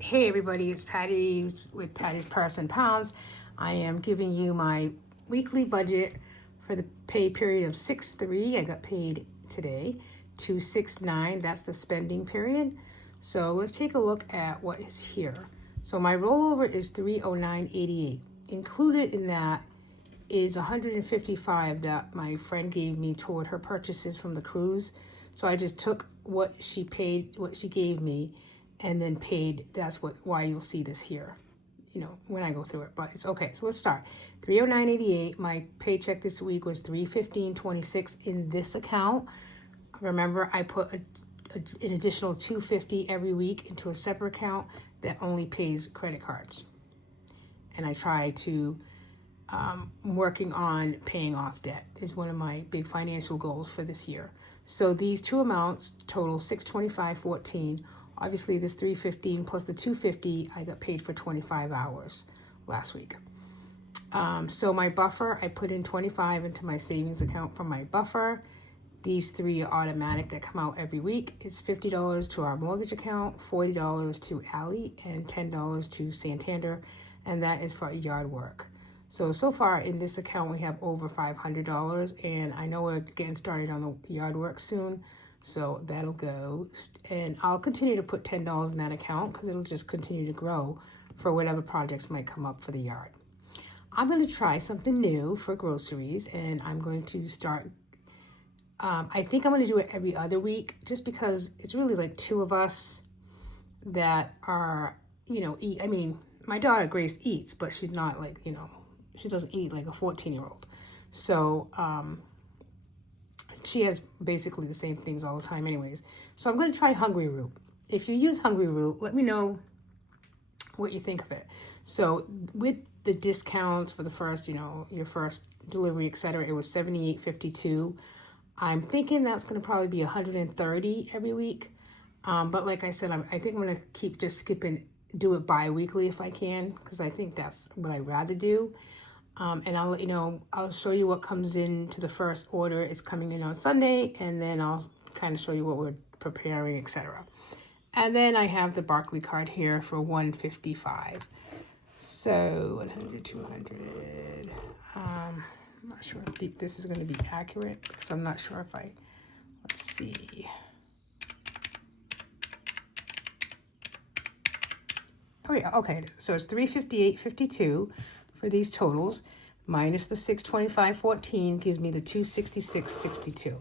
Hey everybody, it's Patty with Patty's Purse and Pounds. I am giving you my weekly budget for the pay period of 6/3. I got paid today. 2/6/9, that's the spending period. So let's take a look at what is here. So my rollover is 309.88. Included in that is 155 that my friend gave me toward her purchases from the cruise. So I just took what she paid, what she gave me, and then paid. That's why you'll see this here, when I go through it. But it's okay. So let's start. 309.88. My paycheck this week was 315.26 in this account. Remember, I put an additional 250 every week into a separate account that only pays credit cards, and I try to working on paying off debt is one of my big financial goals for this year. So these two amounts total 625.14. Obviously, this 315 plus the 250, I got paid for 25 hours last week. So my buffer, I put in 25 into my savings account from my buffer. These three are automatic that come out every week. It's $50 to our mortgage account, $40 to Ally, and $10 to Santander, and that is for yard work. So far in this account, we have over $500, and I know we're getting started on the yard work soon, so that'll go. And I'll continue to put $10 in that account because it'll just continue to grow for whatever projects might come up for the yard. I'm going to try something new for groceries, and I'm going to start. I think I'm going to do it every other week just because it's really like two of us that are, eat. I mean, my daughter Grace eats, but she's not like, she doesn't eat like a 14-year-old. So she has basically the same things all the time anyways. So I'm going to try Hungry Root. If you use Hungry Root, let me know what you think of it. So with the discounts for the first, your first delivery, etc., it was $78.52. I'm thinking that's going to probably be $130 every week. But like I said, I think I'm going to keep just do it bi-weekly if I can, because I think that's what I'd rather do. And I'll let you know, I'll show you what comes into the first order. It's coming in on Sunday, and then I'll kind of show you what we're preparing, etc. And then I have the Barclay card here for $155. So 100, 200. I'm not sure if this is going to be accurate because I'm not sure if let's see. Oh yeah, okay. So it's 358.52 for these totals, minus the 625.14 gives me the 266.62.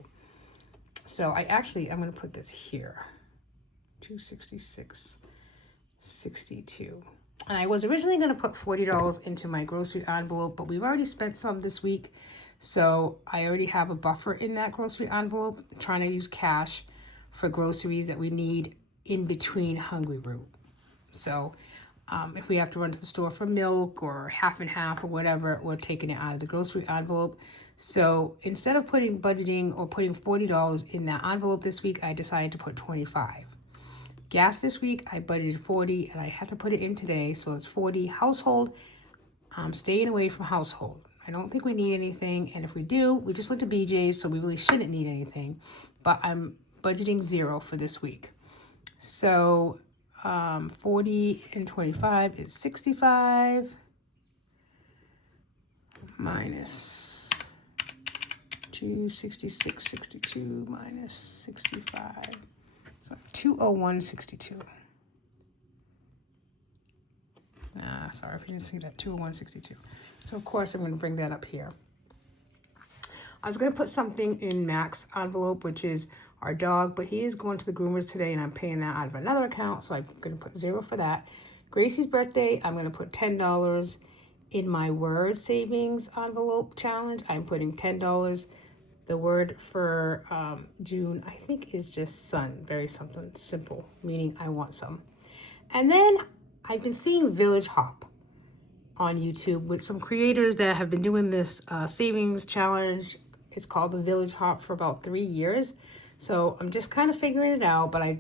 So I'm going to put this here, 266.62. And I was originally going to put $40 into my grocery envelope, but we've already spent some this week. So I already have a buffer in that grocery envelope, trying to use cash for groceries that we need in between Hungry Root. So if we have to run to the store for milk or half and half or whatever, we're taking it out of the grocery envelope. So instead of budgeting or putting $40 in that envelope this week, I decided to put $25. Gas this week, I budgeted $40 and I had to put it in today, so it's $40. Household, I'm staying away from household. I don't think we need anything, and if we do, we just went to BJ's, so we really shouldn't need anything. But I'm budgeting $0 for this week. So 40 and 25 is 65 minus 266.62 minus 65. So 201.62. Sorry if you didn't see that, 201.62. So of course I'm going to bring that up here. I was going to put something in Mac's envelope, which is our dog, but he is going to the groomers today and I'm paying that out of another account, so I'm going to put $0 for that. Gracie's birthday, I'm going to put $10 in my word savings envelope challenge. I'm putting $10. The word for June, I think, is just sun. Very something simple, meaning I want some. And then I've been seeing Village Hop on YouTube with some creators that have been doing this savings challenge. It's called the Village Hop for about 3 years. So I'm just kind of figuring it out, but I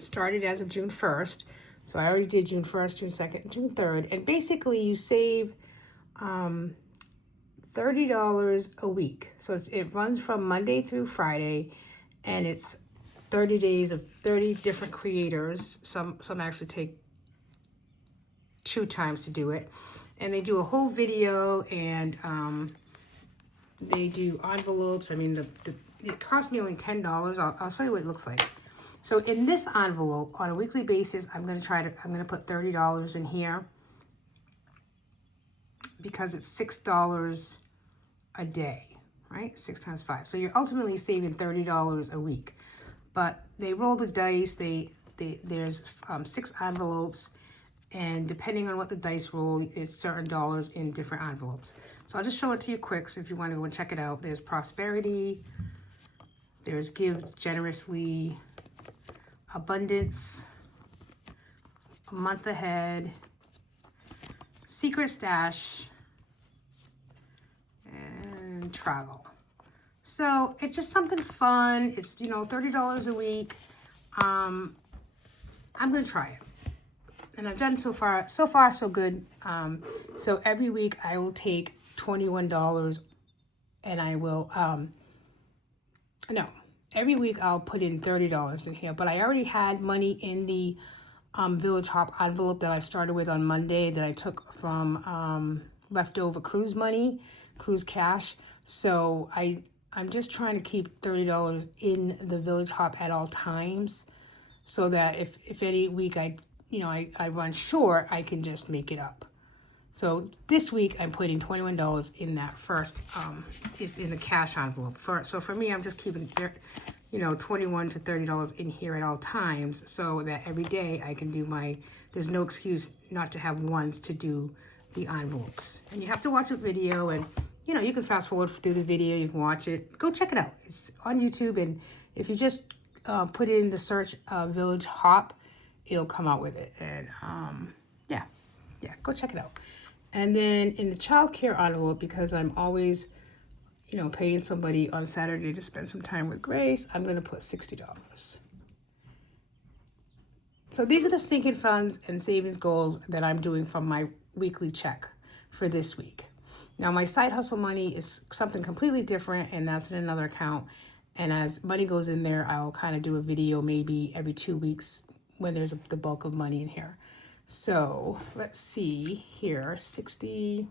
started as of June 1st. So I already did June 1st, June 2nd, June 3rd. And basically you save $30 a week. So it runs from Monday through Friday, and it's 30 days of 30 different creators. Some actually take 2 times to do it. And they do a whole video, and they do envelopes. I mean, it cost me only $10. I'll show you what it looks like. So in this envelope, on a weekly basis, I'm gonna put $30 in here because it's $6 a day, right? 6 times 5. So you're ultimately saving $30 a week. But they roll the dice. There's 6 envelopes, and depending on what the dice roll, is certain dollars in different envelopes. So I'll just show it to you quick. So if you want to go and check it out, there's prosperity, there's give generously, abundance, a month ahead, secret stash, and travel. So it's just something fun. It's, $30 a week. I'm gonna try it, and I've done so far so good. So every week I will take $21, and I will every week I'll put in $30 in here. But I already had money in the Village Hop envelope that I started with on Monday that I took from leftover cruise money, cruise cash. So I'm just trying to keep $30 in the Village Hop at all times, so that if any week I run short, I can just make it up. So this week I'm putting $21 in that first, is in the cash envelope. So for me, I'm just keeping $21 to $30 in here at all times, so that every day I can do there's no excuse not to have ones to do the envelopes. And you have to watch a video, and you can fast forward through the video, you can watch it. Go check it out. It's on YouTube, and if you just put in the search Village Hop, it'll come out with it. And yeah, go check it out. And then in the childcare envelope, because I'm always paying somebody on Saturday to spend some time with Grace, I'm going to put $60. So these are the sinking funds and savings goals that I'm doing from my weekly check for this week. Now, my side hustle money is something completely different, and that's in another account. And as money goes in there, I'll kind of do a video maybe every 2 weeks when there's the bulk of money in here. So let's see here, 60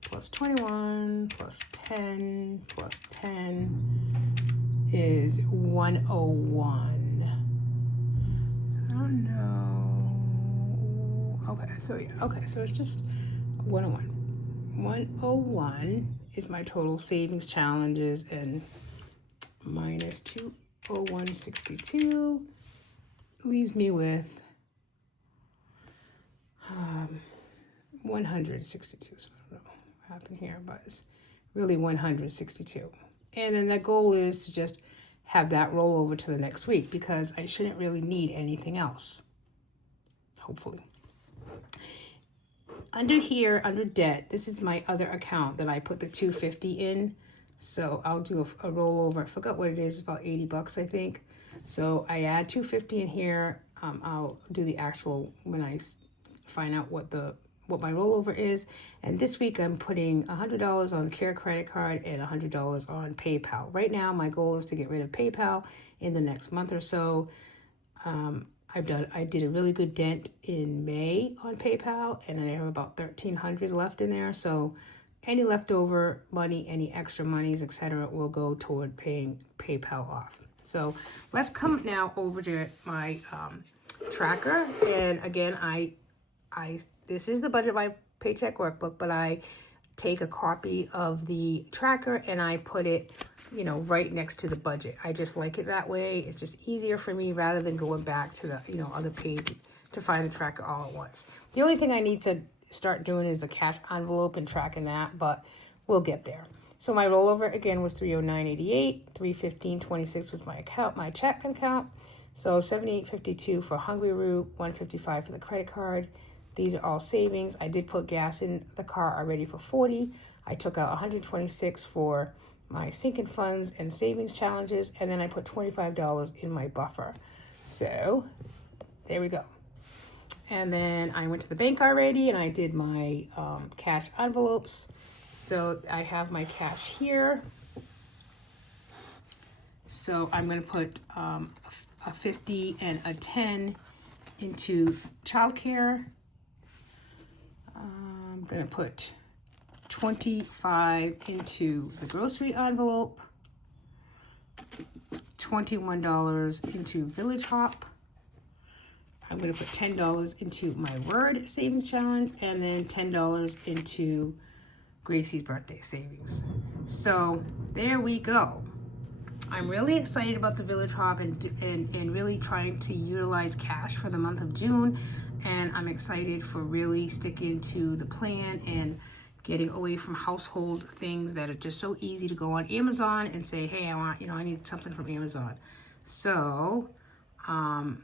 plus 21 plus 10 plus 10 is 101. I don't know. Okay, so it's just 101. 101 is my total savings challenges, and minus 201.62 leaves me with 162. So I don't know what happened here, but it's really 162. And then the goal is to just have that roll over to the next week, because I shouldn't really need anything else, hopefully. Under here, under debt, this is my other account that I put the $250 in. So I'll do a rollover. I forgot what it is, about $80, I think. So I add $250 in here. I'll do the actual when I find out what my rollover is. And this week I'm putting $100 on Care credit card and $100 on PayPal. Right now, my goal is to get rid of PayPal in the next month or so. I did a really good dent in May on PayPal, and then I have about $1,300 left in there. So any leftover money, any extra monies, etc., will go toward paying PayPal off. So let's come now over to my tracker. And again, this is the Budget by Paycheck workbook, but I take a copy of the tracker and I put it right next to the budget. I just like it that way. It's just easier for me rather than going back to the, other page to find the tracker all at once. The only thing I need to start doing is the cash envelope and tracking that, but we'll get there. So my rollover again was 309.88, 315.26 was my check account. So 78.52 for Hungry Root, 155 for the credit card. These are all savings. I did put gas in the car already for 40. I took out 126 for my sinking funds and savings challenges, and then I put $25 in my buffer. So there we go. And then I went to the bank already and I did my cash envelopes. So I have my cash here. So I'm going to put a 50 and a 10 into childcare I'm gonna put 25 into the grocery envelope, $21 into Village Hop. I'm gonna put $10 into my Word Savings Challenge, and then $10 into Gracie's birthday savings. So there we go. I'm really excited about the Village Hop and really trying to utilize cash for the month of June. And I'm excited for really sticking to the plan and getting away from household things that are just so easy to go on Amazon and say, hey, I need something from Amazon. So, I'm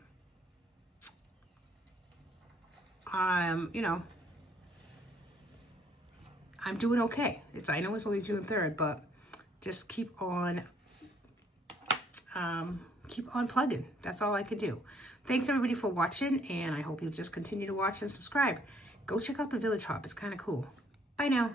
doing okay. I know it's only June 3rd, but just keep on plugging. That's all I can do. Thanks everybody for watching, and I hope you'll just continue to watch and subscribe. Go check out the Village Hop. It's kind of cool. Bye now.